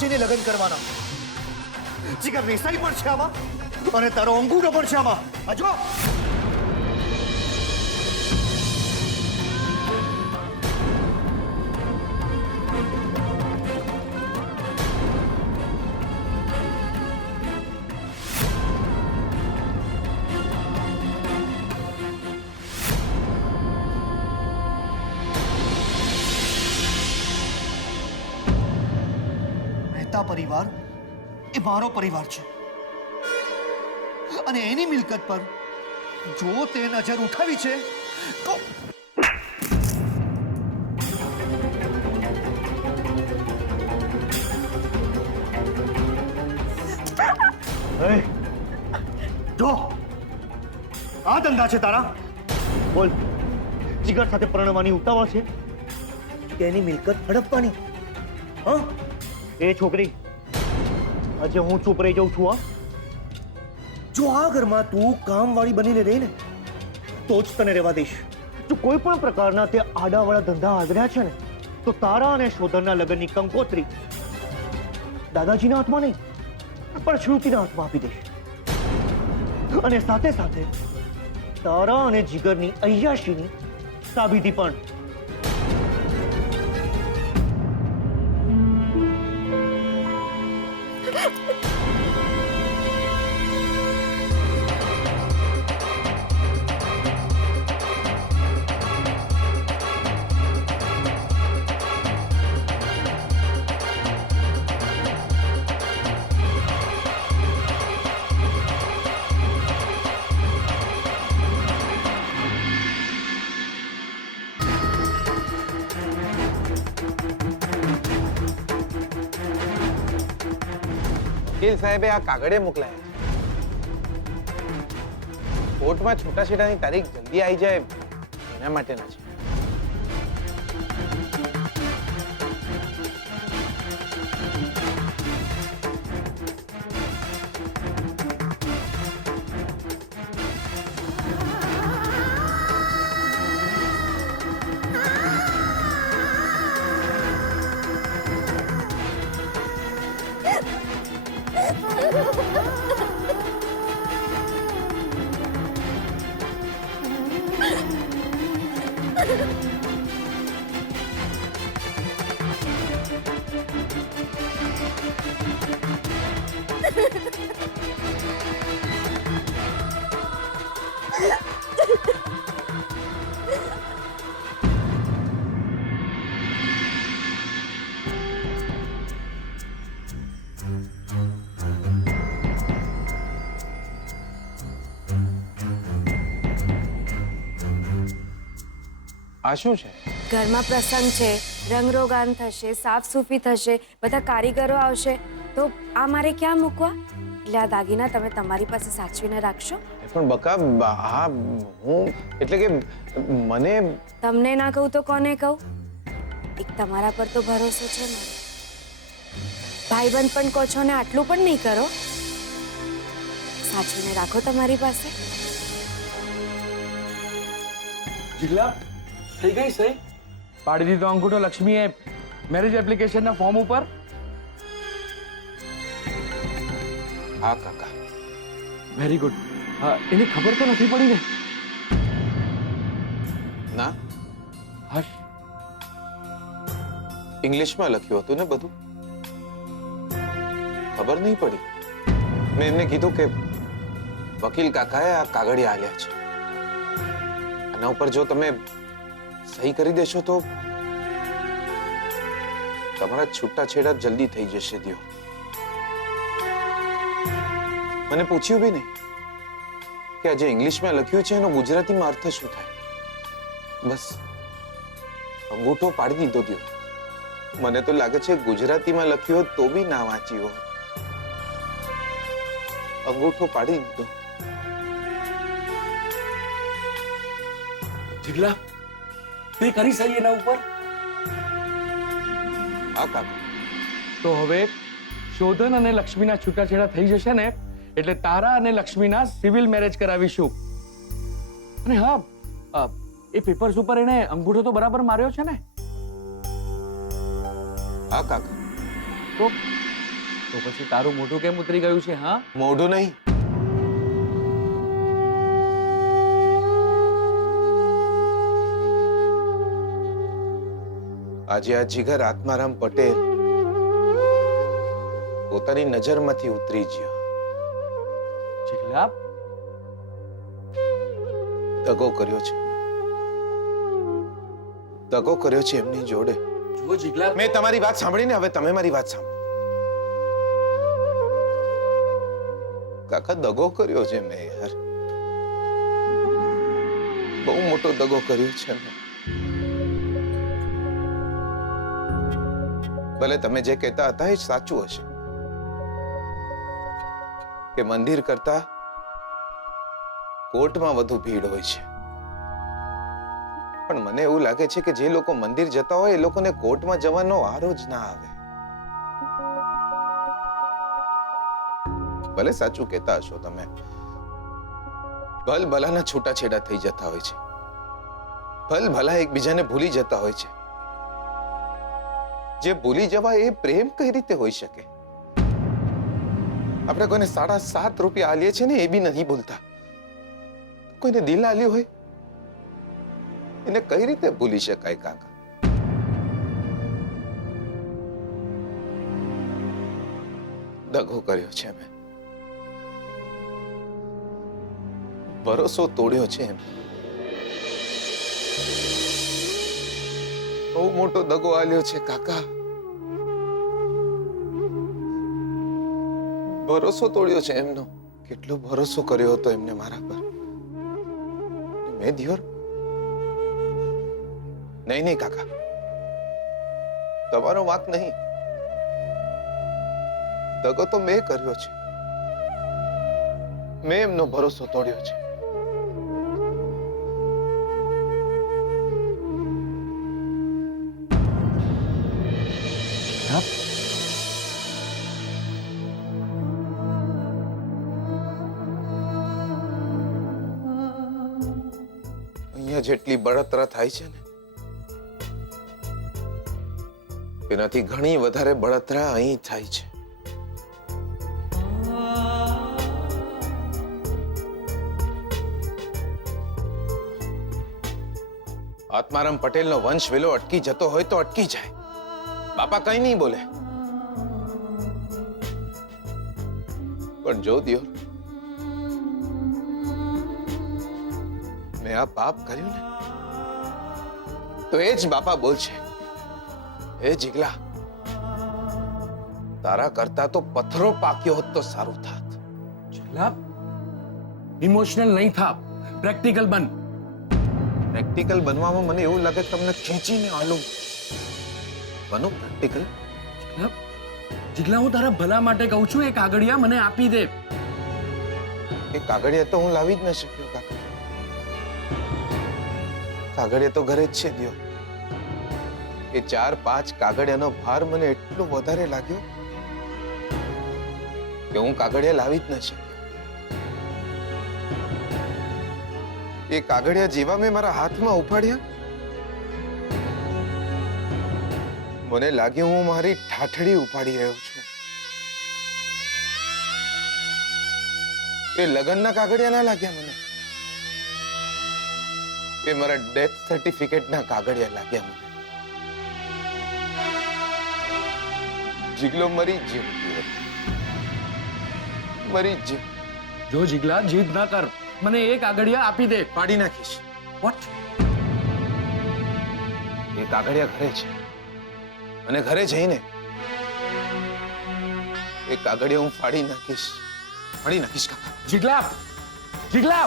જઈને લગ્ન કરવાના. જીગરની સહી પણ છે આમાં અને તારો અંગૂઠો પણ છે આમાં. આ જો. મહેતા પરિવાર એ મારો પરિવાર છે અને એની મિલકત પર જો તે નજર ઉઠાવી છે તો જો આ ધંધા છે તારા. બોલ, જીગર સાથે પરણવાની ઉતાવળ છે કે એની મિલકત હડપવાની? હા એ છોકરી, આજે હું ચૂપ રહી જાઉં છું. હા, જો આ ઘરમાં તું કામવાળી બનીને રહી ને તો જ તને રહેવા દઈશ. જો કોઈ પણ પ્રકારના તે આડાવાળા ધંધા આદર્યા છે ને તો તારા અને શોધનના લગ્નની કંકોત્રી દાદાજીના હાથમાં નહીં પણ શ્રુતિના હાથમાં આપી દઈશ. અને સાથે સાથે તારા અને જીગરની અય્યાશીની સાબિતી પણ. વકીલ સાહેબે આ કાગળે મોકલાયા છે. કોર્ટમાં છૂટાછેડાની તારીખ જલ્દી આવી જાય એના માટેના છે. આ શું છે? ઘરમાં પ્રસંગ છે, રંગરોગાન થશે, સાફ સૂફી થશે, બધા કારીગરો આવશે તો આ મારે ક્યાં મૂકવા? એટલે આ દાગીના તમે તમારી પાસે સાચવીને રાખશો. પણ બકા, આ હું એટલે કે મને તમને ના કહું તો કોને કહું? એક તમારા પર તો ભરોસો છે ને. ભાઈબંધ પણ કહો છો ને આટલું પણ નહીં કરો. સાચવીને રાખો તમારી પાસે. જીગલા થઈ ગઈ સહી? પાડી દીધો અંગૂઠો લક્ષ્મીએ મેરેજ એપ્લિકેશનના ફોર્મ ઉપર? હા કાકા. Very good. એની ખબર તો નથી પડી ને? ના, હશ. ઇંગ્લિશમાં લખ્યું હતું ને બધું. ખબર નહીં પડી. મેં એમને કીધું કે વકીલ કાકાએ આ કાગળિયા આલ્યા છે. આના ઉપર જો તમે સહી કરી દેશો તો તમારા છૂટાછેડા જલ્દી થઈ જશે. દિયો, મને પૂછ્યું બી નહીં કે આજે ઇંગ્લિશમાં લખ્યું છે એનો ગુજરાતીમાં અર્થ શું થાય. બસ અંગૂઠો પાડી દીધો. દિયો, મને તો લાગે છે ગુજરાતીમાં લખ્યું હોત તો બી ના વાંચ્યું હોત. અંગૂઠો પાડી દીધો. જીગલા તે કરી સહી એના ઉપર? હા કાકા. તો હવે શોધન અને લક્ષ્મીના છૂટાછેડા થઈ જશે ને એટલે તારા અને લક્ષ્મીના સિવિલ મેરેજ કરાવીશું. અને હા, એ પેપર્સ ઉપર એને અંગૂઠો તો બરાબર માર્યો છે ને? હા કાકા. તો તો પછી તારું મોઢું કેમ ઉતરી ગયું છે? હા, મોઢું નહીં, આજે આ જીગર આત્મારામ પટેલ પોતાની નજરમાંથી ઉતરી ગયો. જીગલા, દગો કર્યો છે, દગો કર્યો છે એમની જોડે. જુઓ જીગલા, મેં તમારી વાત સાંભળીને, હવે તમે મારી વાત સાંભળો. કાકા, દગો કર્યો છે મેં યાર, બહુ મોટો દગો કર્યો છે મેં. ભલે તમે જે કહેતા હતા એ જ સાચું હશે કે મંદિર કરતા કોર્ટમાં વધુ ભીડ હોય છે, પણ મને એવું લાગે છે કે જે લોકો મંદિર જતા હોય એ લોકોને કોર્ટમાં જવાનો વારો જ ના આવે. ભલે સાચું કહેતા હશો તમે, ભલ ભલાના છૂટાછેડા થઈ જતા હોય છે, ભલ ભલા એકબીજાને ભૂલી જતા હોય છે. જે ભૂલી જવાય એ પ્રેમ કઈ રીતે હોઈ શકે? આપણે કોઈને 7.5 રૂપિયા આલીએ છે ને એ બી નહીં બોલતા. કોઈને દિલ આલ્યું હોય એને કઈ રીતે ભૂલી શકાય કાકા? દગો કર્યો છે મેં, ભરોસો તોડ્યો છે એમ. બહુ મોટો દગો આલ્યો છે કાકા, ભરોસો તોડ્યો છે એમનો. કેટલો ભરોસો કર્યો હતો એમને મારા પર. મેં દિયોર નહીં, નહીં કાકા, તમારો વાંક નહીં. દગો તો મેં કર્યો છે, મેં એમનો ભરોસો તોડ્યો છે. અહીંયા જેટલી બળતરા થાય છે ને એનાથી ઘણી વધારે બળતરા અહીં થાય છે. આત્મારામ પટેલનો વંશ વેલો અટકી જતો હોય તો અટકી જાય. બાપા કઈ નહીં બોલે, પણ જો દિયો, મેં આ પાપ કર્યું ને તો એ જ બાપા બોલશે, એ જીગલા, તારા કરતા તો પથ્થરો પાક્યો હોત તો સારું થાત. જીગલા, ઇમોશનલ નહીં થા, પ્રેક્ટિકલ બન. પ્રેક્ટિકલ બનવામાં મને એવું લાગે તમને ખેંચીને આલું. બનો પ્રેક્ટિકલ. જીગલા, હું તારા ભલા માટે કહું છું, એ કાગળિયા મને આપી દે. એ કાગળિયા તો હું લાવી જ ન શક્યો કાકા. કાગળિયા તો ઘરે જ છે દિયો. એ 4-5 કાગળિયાનો ભાર મને એટલો વધારે લાગ્યો કે હું કાગળિયા લાવી જ ન શક્યો. એ કાગળિયા જેવા મેં મારા હાથમાં ઉપાડ્યા, મને લાગ્યું હું મારી ઠાઠડી ઉપાડી રહ્યો છું. એ લગ્નના કાગળિયા ના લાગ્યા મને, એ મારા ડેથ સર્ટિફિકેટના કાગળિયા લાગ્યા મને. જીગલો મરી ગયો, મરી ગયો. જો જીગલા, જીદ ના કર, મને એ કાગળિયા આપી દે. ફાડી નાખીશ. વોટ? એ કાગળિયા ઘરે છે અને ઘરે જઈને એ કાગળિયા હું ફાડી નાખીશ, ફાડી નાખીશ કાકા. જીગલા, જીગલા,